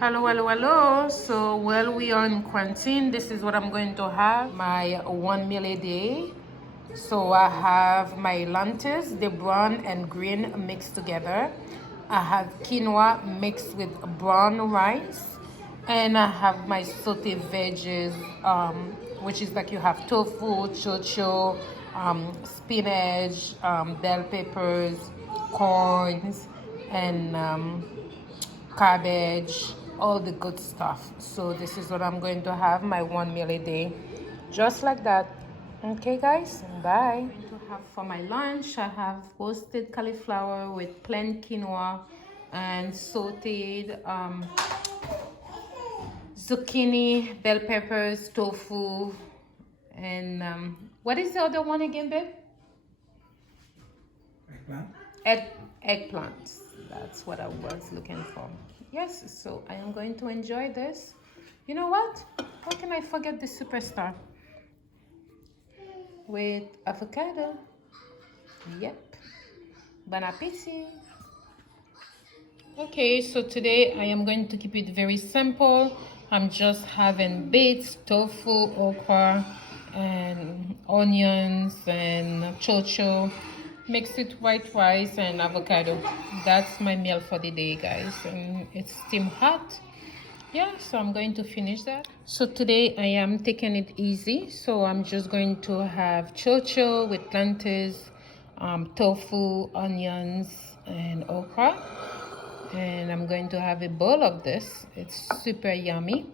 Hello, hello, hello. So while we are in quarantine, this is what I'm going to have. My 1 meal a day. So I have my lentils, the brown and green mixed together. I have quinoa mixed with brown rice. And I have my sauteed veggies, which is like you have tofu, chocho, spinach, bell peppers, corns, and cabbage, all the good stuff. So this is what I'm going to have, my 1 meal a day, just like that. Okay guys, bye. I'm going to have for my lunch, I have roasted cauliflower with plain quinoa and sauteed zucchini, bell peppers, tofu, and what is the other one again, babe? Eggplant? Eggplants. That's what I was looking for. Yes, so I am going to enjoy this. You know what? How can I forget the superstar? With avocado. Yep. Bon appetit. Okay, so today I am going to keep it very simple. I'm just having beets, tofu, okra, and onions and chocho mixed with white rice and avocado. That's my meal for the day, guys, and it's steam hot. Yeah, so I'm going to finish that. So today I am taking it easy, so I'm just going to have chocho with lentils, tofu, onions, and okra, and I'm going to have a bowl of this. It's super yummy.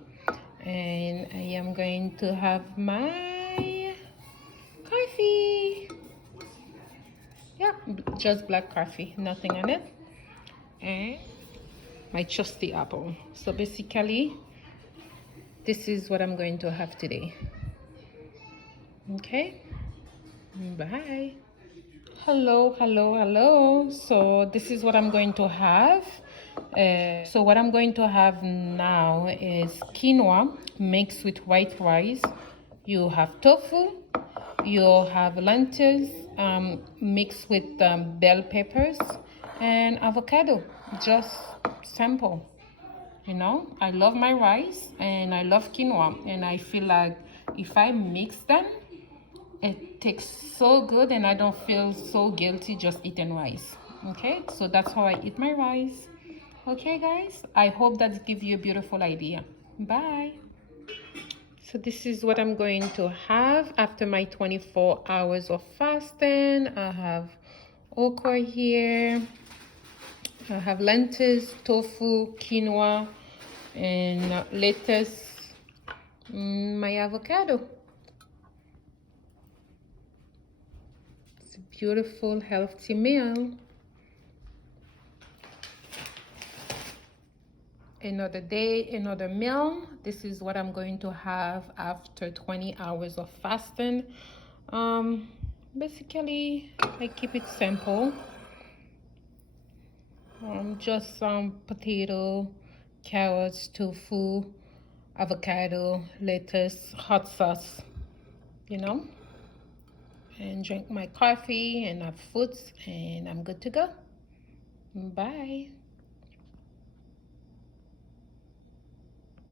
And I am going to have my coffee. Yeah, just black coffee, nothing on it. And my trusty apple. So basically this is what I'm going to have today. Okay, bye. Hello, hello, hello. So this is what I'm going to have. So what I'm going to have now is quinoa mixed with white rice. You have tofu. You have lentils mixed with bell peppers and avocado. Just simple. You know, I love my rice and I love quinoa, and I feel like if I mix them, it tastes so good and I don't feel so guilty just eating rice. Okay, so that's how I eat my rice. Okay guys, I hope that gives you a beautiful idea. Bye. So this is what I'm going to have after my 24 hours of fasting. I have okra here, I have lentils, tofu, quinoa, and lettuce, my avocado. It's a beautiful, healthy meal. Another day, another meal. This is what I'm going to have after 20 hours of fasting. Basically, I keep it simple. Just some potato, carrots, tofu, avocado, lettuce, hot sauce, you know, and drink my coffee and have fruits, and I'm good to go. Bye.